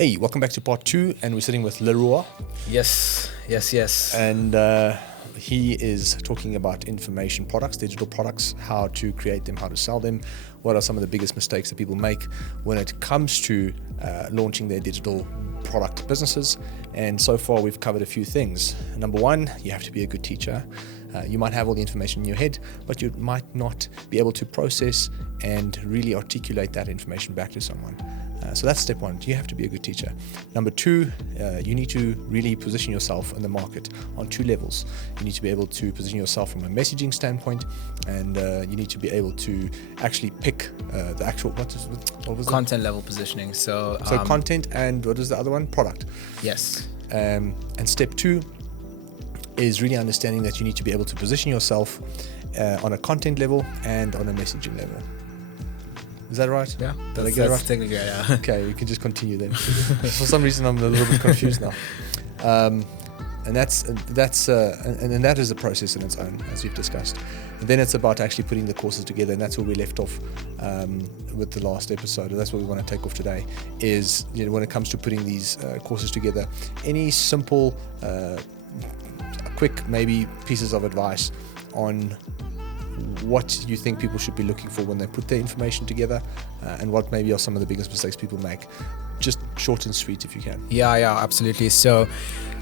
Hey, welcome back to part 2, and we're sitting with Leruo, Yes. and he is talking about information products, digital products, how to create them, how to sell them, what are some of the biggest mistakes that people make when it comes to launching their digital product businesses. And so far we've covered a few things. Number one, you have to be a good teacher. You might have all the information in your head, but you might not be able to process and really articulate that information back to someone. So that's step one. You have to be a good teacher. Number two, you need to really position yourself in the market on 2 levels. You need to be able to position yourself from a messaging standpoint, and you need to be able to actually pick the actual, what was Content level positioning. So content, and what is the other one? Product. Yes. And step 2 is really understanding that you need to be able to position yourself on a content level and on a messaging level. Is that right? Yeah. Did I get it right? Technically, yeah. Okay, we can just continue then. For some reason, I'm a little bit confused now. And that is a process in its own, as we've discussed. And then it's about actually putting the courses together, and that's where we left off with the last episode. That's what we want to take off today. Is when it comes to putting these courses together, any simple, quick maybe pieces of advice on what you think people should be looking for when they put their information together, and what maybe are some of the biggest mistakes people make. Just short and sweet if you can. Yeah, absolutely. So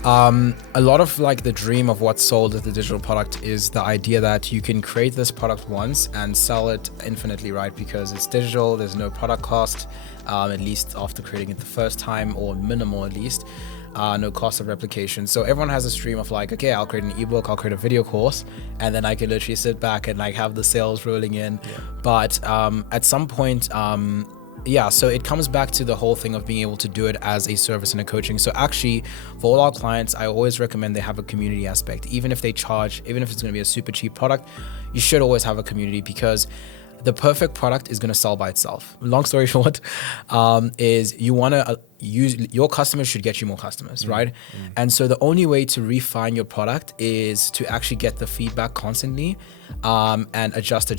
a lot of like the dream of what's sold as the digital product is the idea that you can create this product once and sell it infinitely, right? Because it's digital, there's no product cost, at least after creating it the first time, or minimal at least. No cost of replication. So everyone has a stream of like, okay, I'll create an ebook, I'll create a video course, and then I can literally sit back and like have the sales rolling in. Yeah. But at some point, so it comes back to the whole thing of being able to do it as a service and a coaching. So actually, for all our clients, I always recommend they have a community aspect. Even if they charge, even if it's going to be a super cheap product, you should always have a community, because the perfect product is going to sell by itself. Long story short, is you want to use your customers should get you more customers, right? And so the only way to refine your product is to actually get the feedback constantly, and adjust,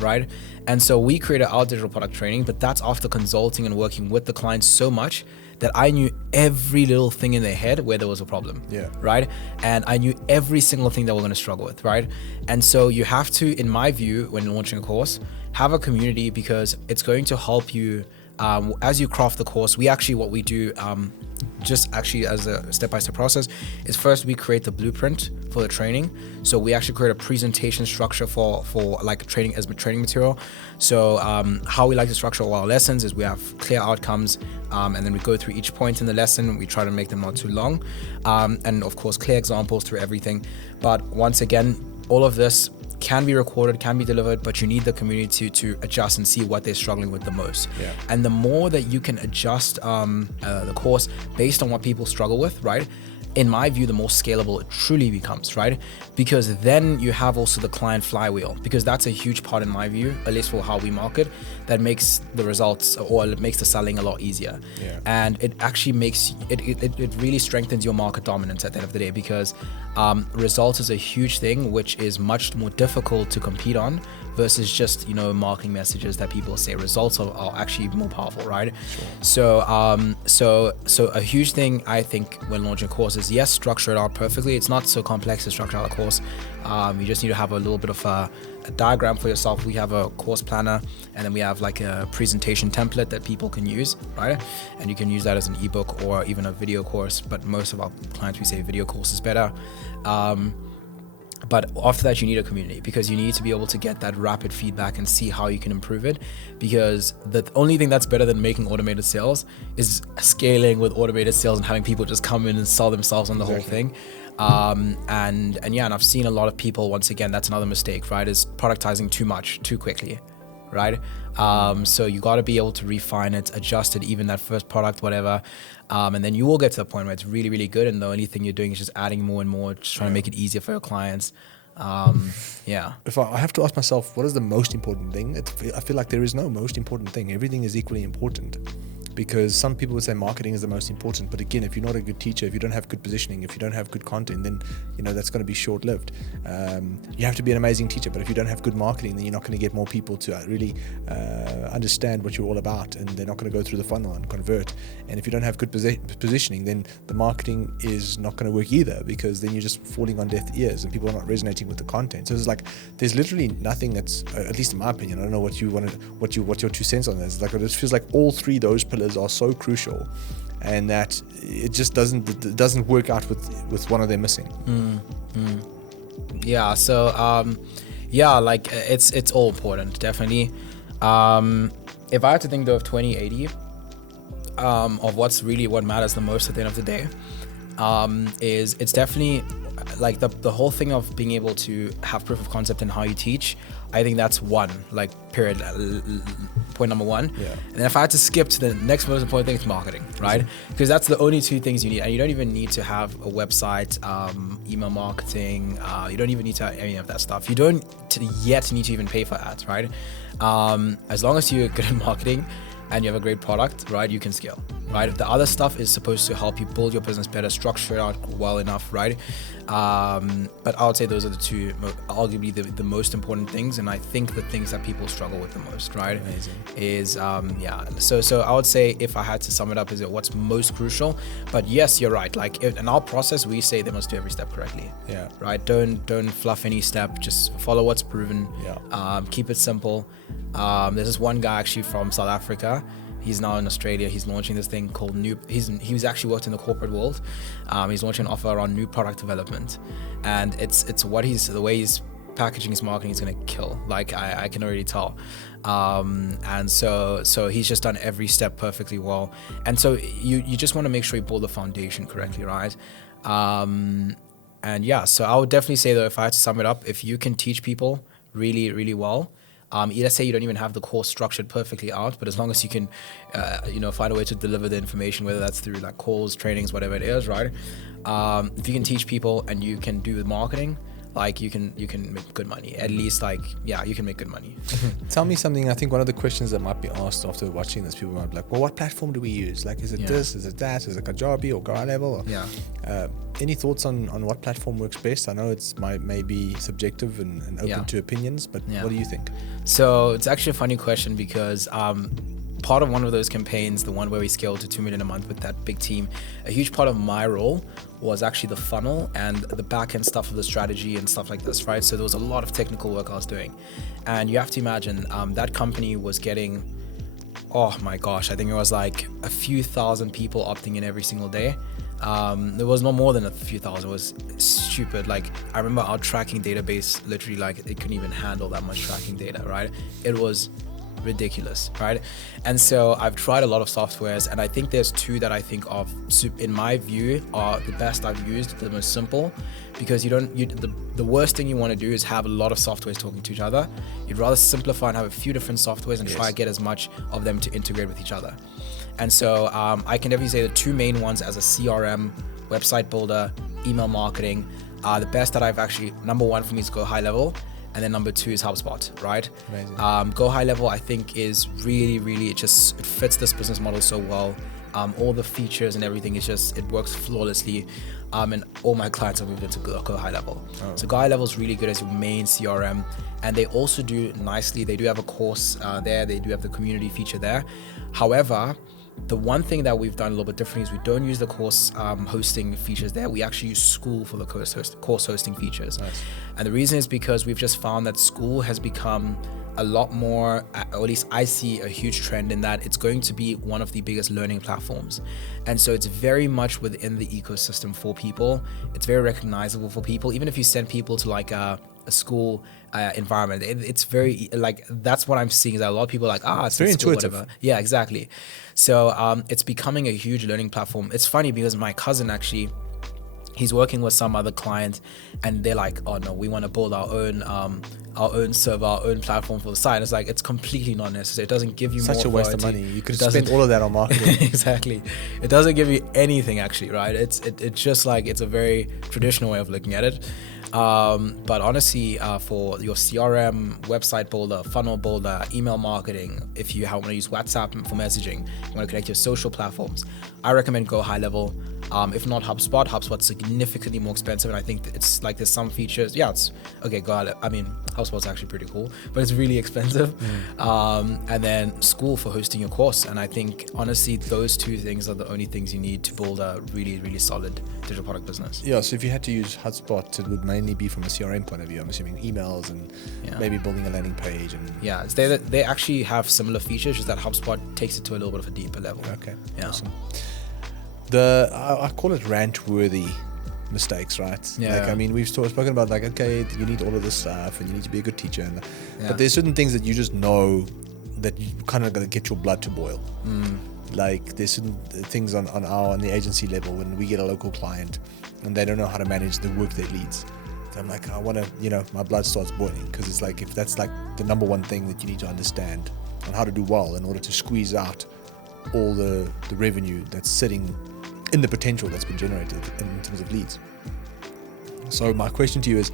right? And so we created our digital product training, but that's after consulting and working with the clients so much that I knew every little thing in their head where there was a problem, right? And I knew every single thing that we're going to struggle with, right? And so you have to, in my view, when launching a course, have a community, because it's going to help you as you craft the course. What we do, just actually as a step-by-step process, is first we create the blueprint for the training. So we actually create a presentation structure for like training as training material. So how we like to structure all our lessons is we have clear outcomes, and then we go through each point in the lesson. We try to make them not too long, and of course clear examples through everything. But once again, all of this can be recorded, can be delivered, but you need the community to adjust and see what they're struggling with the most. Yeah. And the more that you can adjust the course based on what people struggle with, right? In my view, the more scalable it truly becomes, right? Because then you have also the client flywheel, because that's a huge part in my view, at least for how we market, that makes the results, or it makes the selling a lot easier. Yeah. And it actually makes, it really strengthens your market dominance at the end of the day, because results is a huge thing, which is much more difficult to compete on versus just, marketing messages that people say. Results are actually more powerful, right? Sure. So a huge thing I think when launching courses, yes, structure it out perfectly. It's not so complex to structure out a course. You just need to have a little bit of a diagram for yourself. We have a course planner, and then we have like a presentation template that people can use, right? And you can use that as an ebook or even a video course, but most of our clients, we say video course is better. But after that, you need a community, because you need to be able to get that rapid feedback and see how you can improve it. Because the only thing that's better than making automated sales is scaling with automated sales and having people just come in and sell themselves on the whole thing. And I've seen a lot of people, once again, that's another mistake, right? Is productizing too much, too quickly, right? So you got to be able to refine it, adjust it, even that first product, whatever. And then you will get to the point where it's really, really good. And the only thing you're doing is just adding more and more, just trying to make it easier for your clients. If I have to ask myself, what is the most important thing? I feel like there is no most important thing. Everything is equally important, because some people would say marketing is the most important, but again, if you're not a good teacher, if you don't have good positioning, if you don't have good content, then that's going to be short-lived. You have to be an amazing teacher, but if you don't have good marketing, then you're not going to get more people to really understand what you're all about, and they're not going to go through the funnel and convert. And if you don't have good positioning, then the marketing is not going to work either, because then you're just falling on deaf ears and people are not resonating with the content. So it's like there's literally nothing that's, at least in my opinion, I don't know what your 2 cents on this. Like, it just feels like all three of those pillars are so crucial, and that it just doesn't work out with one of them missing. Yeah. So like it's all important, definitely. If I had to think though of 2080, of what matters the most at the end of the day, is it's definitely like the whole thing of being able to have proof of concept in how you teach. I think that's one, like, period, point number one. Yeah. And then if I had to skip to the next most important thing, it's marketing, right? Because that's the only two things you need. And you don't even need to have a website, email marketing. You don't even need to have any of that stuff. You don't yet need to even pay for ads, right? As long as you're good at marketing and you have a great product, right, you can scale, right? The other stuff is supposed to help you build your business better, structure it out well enough, right? But I would say those are the two, arguably the most important things, and I think the things that people struggle with the most, right? Amazing. Is So I would say, if I had to sum it up, is it what's most crucial? But yes, you're right. Like, in our process, we say they must do every step correctly. Yeah. Right. Don't fluff any step. Just follow what's proven. Yeah. Keep it simple. There's this one guy actually from South Africa. He's now in Australia. He's launching this thing called he's actually worked in the corporate world. He's launching an offer around new product development, and it's the way he's packaging his marketing is going to kill. Like, I can already tell. And so he's just done every step perfectly well. And so you just want to make sure you build the foundation correctly, right? And yeah, so I would definitely say, though, if I had to sum it up, if you can teach people really, really well, let's say you don't even have the course structured perfectly out, but as long as you can, find a way to deliver the information, whether that's through like calls, trainings, whatever it is, right? If you can teach people and you can do the marketing, like, you can make good money. At least, like, yeah, you can make good money. Tell me something. I think one of the questions that might be asked after watching this, people might be like, well, what platform do we use? Like, is it this? Is it that? Is it Kajabi or Go Level? Or, Yeah. Any thoughts on what platform works best? I know it's may be subjective and open to opinions, but what do you think? So it's actually a funny question, because part of one of those campaigns, the one where we scaled to 2 million a month with that big team, a huge part of my role was actually the funnel and the back end stuff of the strategy and stuff like this, right? So there was a lot of technical work I was doing. And you have to imagine, that company was getting, oh my gosh, I think it was like a few thousand people opting in every single day. There was no more than a few thousand. It was stupid. Like, I remember our tracking database, literally, like, it couldn't even handle that much tracking data, right? It was ridiculous, right? And so I've tried a lot of softwares, and I think there's two that I think of, in my view, are the best I've used, the most simple, because the worst thing you want to do is have a lot of softwares talking to each other. You'd rather simplify and have a few different softwares and try to get as much of them to integrate with each other. And so I can definitely say the two main ones as a CRM, website builder, email marketing, the best that I've actually, number one for me is Go High Level, and then number two is HubSpot, right? Amazing. Go High Level, I think, is really, it fits this business model so well. All the features and everything, it works flawlessly. And all my clients have moved into Go High Level. So Go High Level is really good as your main CRM. And they also do nicely, they do have a course there, they do have the community feature there. However, the one thing that we've done a little bit differently is we don't use the course hosting features there. We actually use School for the course hosting features. Nice. And the reason is because we've just found that School has become a lot more, or at least I see a huge trend in that it's going to be one of the biggest learning platforms. And so it's very much within the ecosystem for people. It's very recognizable for people. Even if you send people to like a school environment, it's very, like, that's what I'm seeing, is that a lot of people are like, it's very school, intuitive. whatever. Yeah, exactly. So it's becoming a huge learning platform. It's funny because my cousin actually, he's working with some other client, and they're like, oh no, we want to build our own server, our own platform for the site. It's like, it's completely not necessary. It doesn't give you Such more a waste of authority. money. You could spend all of that on marketing. Exactly. It doesn't give you anything actually, right? It's just like, it's a very traditional way of looking at it. But honestly, for your CRM, website builder, funnel builder, email marketing, if you want to use WhatsApp for messaging, you want to connect your social platforms, I recommend go high level. If not HubSpot, HubSpot's significantly more expensive, and I think it's like there's some features. Yeah, it's okay. Go high. I mean, HubSpot's actually pretty cool, but it's really expensive. And then School for hosting your course, and I think honestly those two things are the only things you need to build a really, really solid digital product business. Yeah, so if you had to use HubSpot, it would mainly be from a CRM point of view. I'm assuming emails and maybe building a landing page. And yeah, they actually have similar features, just that HubSpot takes it to a little bit of a deeper level. Okay, yeah. Awesome. I call it rant-worthy mistakes, right? Yeah. Like, I mean, we've spoken about like, okay, you need all of this stuff and you need to be a good teacher, but there's certain things that you just know that you kind of got to get your blood to boil. Like there's certain things on the agency level when we get a local client and they don't know how to manage the work they leads. I'm like, I want to, my blood starts boiling, because it's like, if that's like the number one thing that you need to understand on how to do well in order to squeeze out all the revenue that's sitting in the potential that's been generated in terms of leads. So my question to you is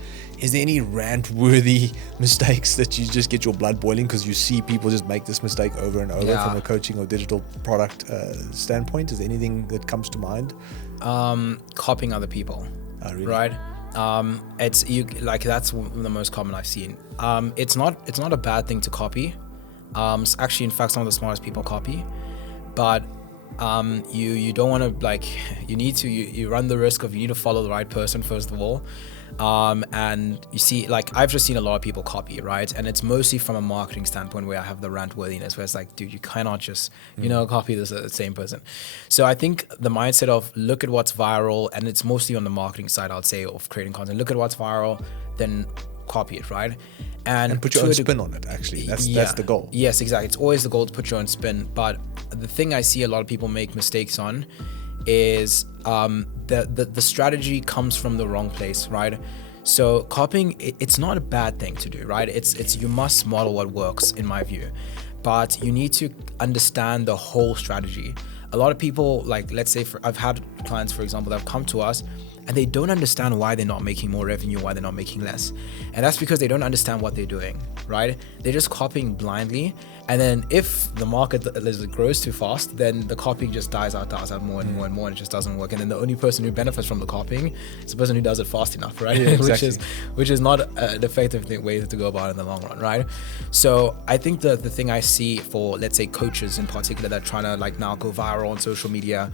there any rant-worthy mistakes that you just get your blood boiling because you see people just make this mistake over and over from a coaching or digital product standpoint? Is there anything that comes to mind? Copying other people. Oh, really? Right? That's the most common I've seen. It's not a bad thing to copy. Actually, in fact, some of the smartest people copy, but you don't want to, you run the risk of, you need to follow the right person first of all. And you see, like, I've just seen a lot of people copy, right? And it's mostly from a marketing standpoint where I have the rant worthiness, where it's like, dude, you cannot just, copy this same person. So I think the mindset of look at what's viral, and it's mostly on the marketing side, I'd say, of creating content. Look at what's viral, then copy it, right? And put your own spin on it, actually. That's the goal. Yes, exactly. It's always the goal to put your own spin. But the thing I see a lot of people make mistakes on is the strategy comes from the wrong place, right? So copying, it's not a bad thing to do, right? It's you must model what works, in my view. But you need to understand the whole strategy. A lot of people, like, let's say, I've had clients, for example, that have come to us and they don't understand why they're not making more revenue, why they're not making less. And that's because they don't understand what they're doing, right? They're just copying blindly. And then if the market grows too fast, then the copying just dies out more and more and more, and it just doesn't work. And then the only person who benefits from the copying is the person who does it fast enough, right? Yeah, exactly. which is not an effective way to go about it in the long run, right? So I think the thing I see for, let's say, coaches in particular that are trying to now go viral on social media,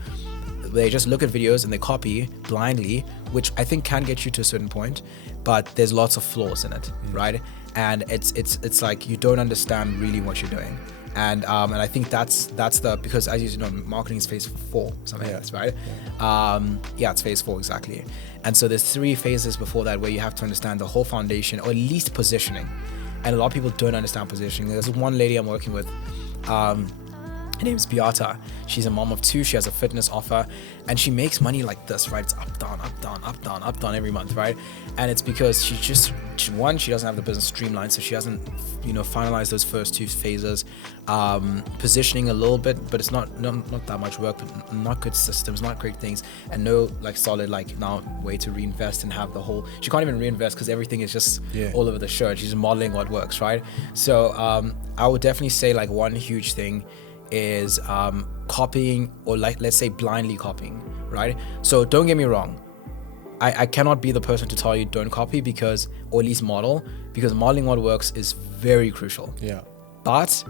they just look at videos and they copy blindly, which I think can get you to a certain point, but there's lots of flaws in it, right? And it's like you don't understand really what you're doing. And I think that's because, as you know, marketing is phase 4, something like this, right? It's phase 4 exactly. And so there's 3 phases before that where you have to understand the whole foundation, or at least positioning. And a lot of people don't understand positioning. There's one lady I'm working with. Her name's Beata. She's a mom of 2. She has a fitness offer, and she makes money like this, right? It's up, down, up, down, up, down, up, down every month, right? And it's because she doesn't have the business streamlined, so she hasn't, finalized those first 2 phases. Positioning a little bit, but it's not that much work, but not good systems, not great things, and no solid now way to reinvest and have the whole. She can't even reinvest because everything is just all over the shirt. She's modeling what works, right? So I would definitely say one huge thing is copying, or let's say blindly copying, right? So don't get me wrong, I cannot be the person to tell you don't copy, or at least model, because modeling what works is very crucial. Yeah. But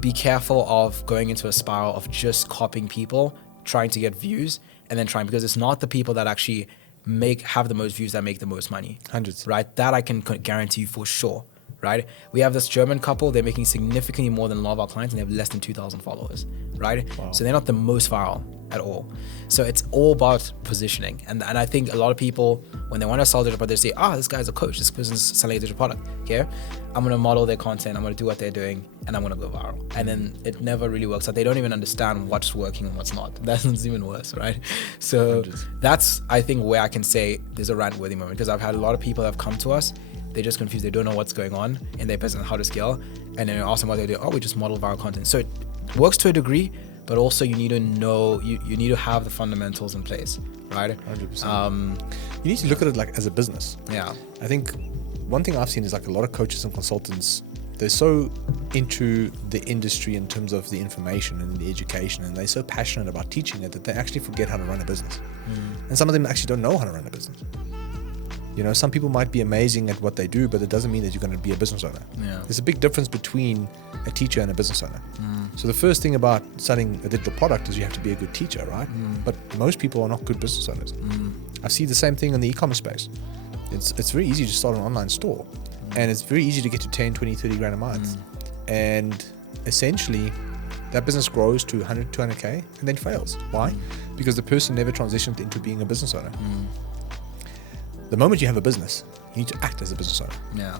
be careful of going into a spiral of just copying people, trying to get views, and then because it's not the people that actually have the most views that make the most money. Hundreds. Right? That I can guarantee you for sure. Right? We have this German couple, they're making significantly more than a lot of our clients, and they have less than 2,000 followers, right? Wow. So they're not the most viral, at all. So it's all about positioning. And I think a lot of people, when they want to sell digital product, they say, this guy's a coach, this person's selling a digital product. Okay, I'm going to model their content, I'm going to do what they're doing, and I'm going to go viral. And then it never really works out. They don't even understand what's working and what's not. That's even worse, right? So that's, I think, where I can say there's a rant-worthy moment, because I've had a lot of people that have come to us, they're just confused, they don't know what's going on in their business, how to scale, and then you ask them what they do, we just model viral content. So it works to a degree, but also you need to know, you need to have the fundamentals in place, right? 100%. You need to look at it like as a business. Yeah. I think one thing I've seen is like a lot of coaches and consultants, they're so into the industry in terms of the information and the education, and they're so passionate about teaching it that they actually forget how to run a business. And some of them actually don't know how to run a business. You know, some people might be amazing at what they do, but it doesn't mean that you're going to be a business owner. Yeah. There's a big difference between a teacher and a business owner. So the first thing about selling a digital product is you have to be a good teacher, right? But most people are not good business owners. I see the same thing in the e-commerce space. It's very easy to start an online store, and it's very easy to get to 10, 20, 30 grand a month. And essentially, that business grows to 100, 200K and then fails. Why? Because the person never transitioned into being a business owner. The moment you have a business, you need to act as a business owner. Yeah.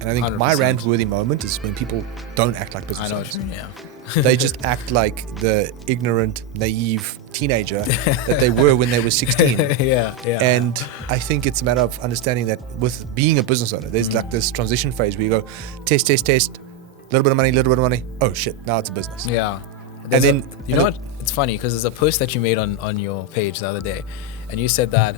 And I think 100%. my rant-worthy moment is when people don't act like business I know owners. what you mean, yeah. They just act like the ignorant, naive teenager that they were when they were 16. yeah. And I think it's a matter of understanding that with being a business owner, there's like this transition phase where you go, test, little bit of money, oh shit, now it's a business. Yeah. And then, you know what? It's funny because there's a post that you made on your page the other day, and you said that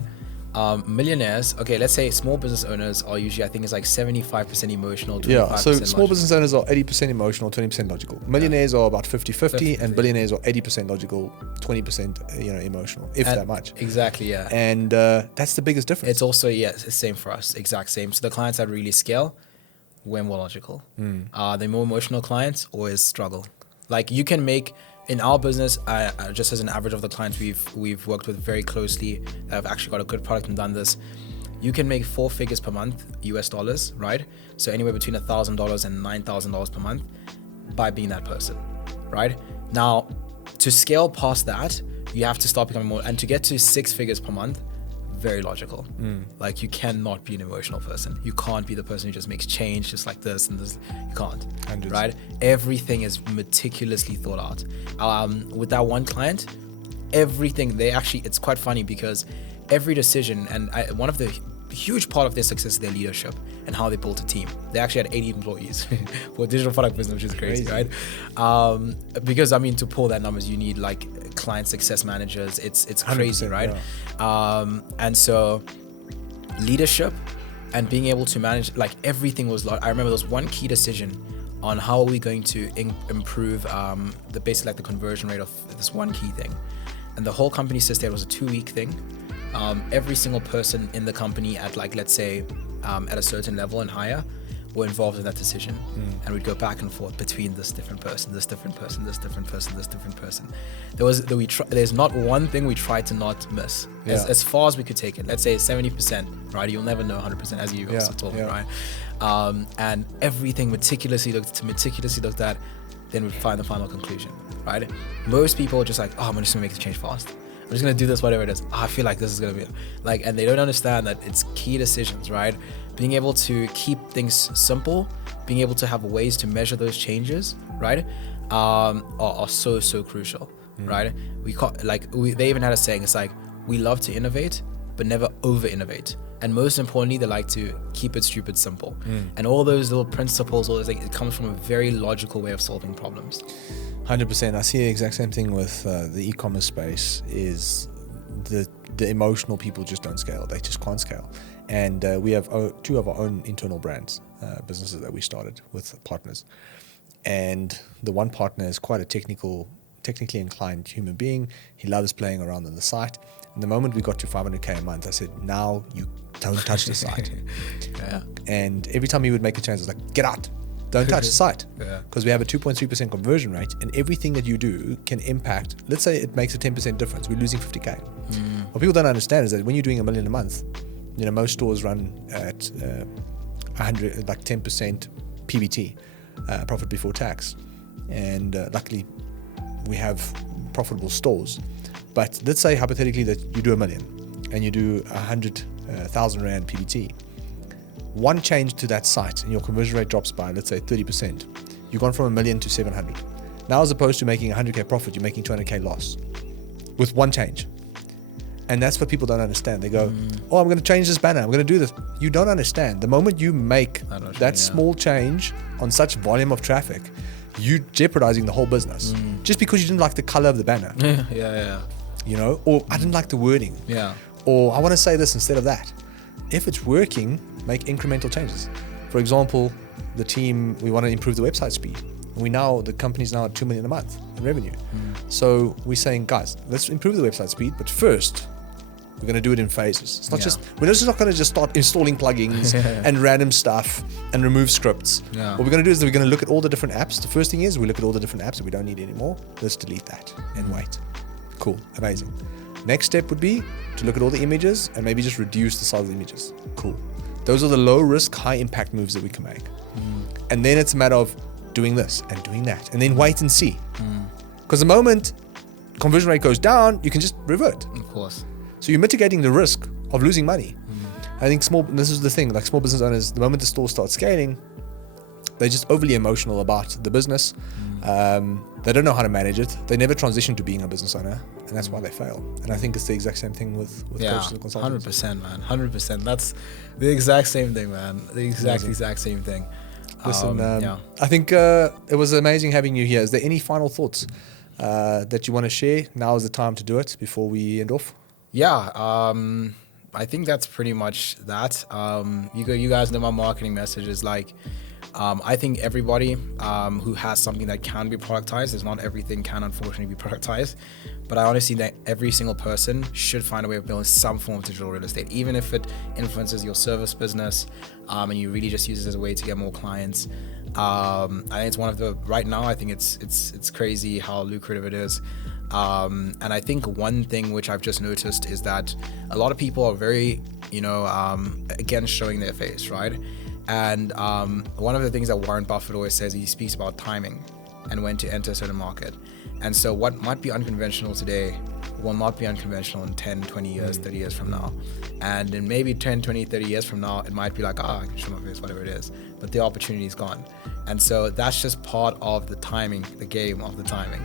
millionaires, okay, let's say small business owners are usually, I think it's like 75% emotional, 25% yeah, so small logical. business owners are 80% emotional, 20% logical. Millionaires are about 50-50, and billionaires are 80% logical, 20% emotional, if that much. Exactly, yeah. And that's the biggest difference. It's also, it's the same for us, exact same. So the clients that really scale, we're more logical. The more emotional clients always struggle. Like you can make, in our business, just as an average of the clients we've worked with very closely, that have actually got a good product and done this, you can make 4 figures per month, US dollars, right? So anywhere between $1,000 and $9,000 per month by being that person, right? Now, to scale past that, you have to start becoming more, and to get to 6 figures per month, very logical. Like you cannot be an emotional person. You can't be the person who just makes change just like this and this. You can't, right? Everything is meticulously thought out. With that one client, everything, it's quite funny because every decision, and one of the huge part of their success is their leadership and how they built a team. They actually had 80 employees for a digital product business, which is crazy, right? Because to pull that numbers, you need like client success managers. It's crazy, right? Yeah. And so leadership and being able to manage, like everything was, I remember there was one key decision on how are we going to improve basically like the conversion rate of this one key thing. And the whole company system, it was a 2-week thing. Every single person in the company at like, let's say, at a certain level and higher were involved in that decision. And we'd go back and forth between this different person, this different person, this different person, this different person. There's not one thing we tried to not miss. As far as we could take it. Let's say 70%, right? You'll never know 100%, as you also told me, right? And everything meticulously looked at, then we'd find the final conclusion, right? Most people are just like, I'm just gonna make the change fast. I'm just gonna do this, whatever it is. I feel like this is gonna be like, and they don't understand that it's key decisions, right? Being able to keep things simple, being able to have ways to measure those changes, right? Are so crucial, right? They even had a saying, it's like, we love to innovate, but never over innovate. And most importantly, they like to keep it stupid simple. And all those little principles, all those things, it comes from a very logical way of solving problems. 100%. I see the exact same thing with the e-commerce space. Is the emotional people just don't scale. They just can't scale. And we have 2 of our own internal brands, businesses that we started with partners. And the one partner is quite a technically inclined human being. He loves playing around on the site. And the moment we got to 500K a month, I said, now you don't touch the site. And every time he would make a change, I was like, get out. Don't touch the site, because we have a 2.3% conversion rate, and everything that you do can impact. Let's say it makes a 10% difference. We're losing 50K. What people don't understand is that when you're doing $1 million a month, most stores run at 100, like 10% PBT, profit before tax, and luckily we have profitable stores. But let's say hypothetically that you do 1 million and you do 100,000 Rand PBT. One change to that site and your conversion rate drops by, let's say, 30%. You've gone from 1 million to 700. Now, as opposed to making 100K profit, you're making 200K loss with one change. And that's what people don't understand. They go, oh, I'm going to change this banner. I'm going to do this. You don't understand. The moment you make that small change on such volume of traffic, you jeopardizing the whole business just because you didn't like the color of the banner. Yeah. You know, or I didn't like the wording. Yeah. Or I want to say this instead of that. If it's working, make incremental changes. For example, the team, we want to improve the website speed. The company's now at 2 million a month in revenue. So we're saying, guys, let's improve the website speed, but first, we're going to do it in phases. It's not we're just not going to just start installing plugins and random stuff and remove scripts. Yeah. What we're going to do is we're going to look at all the different apps. The first thing is we look at all the different apps that we don't need anymore. Let's delete that and wait. Cool. Amazing. Next step would be to look at all the images and maybe just reduce the size of the images. Cool. Those are the low risk, high impact moves that we can make. And then it's a matter of doing this and doing that and then wait and see. Because the moment conversion rate goes down, you can just revert. Of course. So you're mitigating the risk of losing money. I think this is the thing, like small business owners, the moment the store starts scaling, they're just overly emotional about the business. They don't know how to manage it. They never transition to being a business owner, and that's why they fail. And I think it's the exact same thing with coaches and consultants. 100%, man. 100%. That's the exact same thing, man. The exact same thing. Listen, I think it was amazing having you here. Is there any final thoughts that you want to share? Now is the time to do it before we end off. Yeah, I think that's pretty much that. You guys know my marketing message is like, I think everybody who has something that can be productized, is not everything can unfortunately be productized, but I honestly think that every single person should find a way of building some form of digital real estate, even if it influences your service business and you really just use it as a way to get more clients. I think it's one of the, right now, I think it's crazy how lucrative it is. And I think one thing which I've just noticed is that a lot of people are very, against showing their face, right? And one of the things that Warren Buffett always says, he speaks about timing and when to enter a certain market. And so what might be unconventional today will not be unconventional in 10, 20 years, 30 years from now. And in maybe 10, 20, 30 years from now, it might be like, I can show my face, whatever it is. But the opportunity is gone. And so that's just part of the timing, the game of the timing.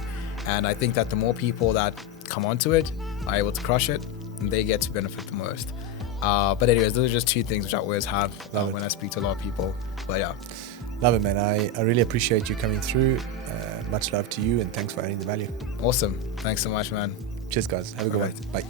And I think that the more people that come onto it are able to crush it, and they get to benefit the most. But anyways, those are just two things which I always have when I speak to a lot of people. But yeah. Love it, man. I really appreciate you coming through. Much love to you, and thanks for adding the value. Awesome. Thanks so much, man. Cheers, guys. Have a good one. Bye.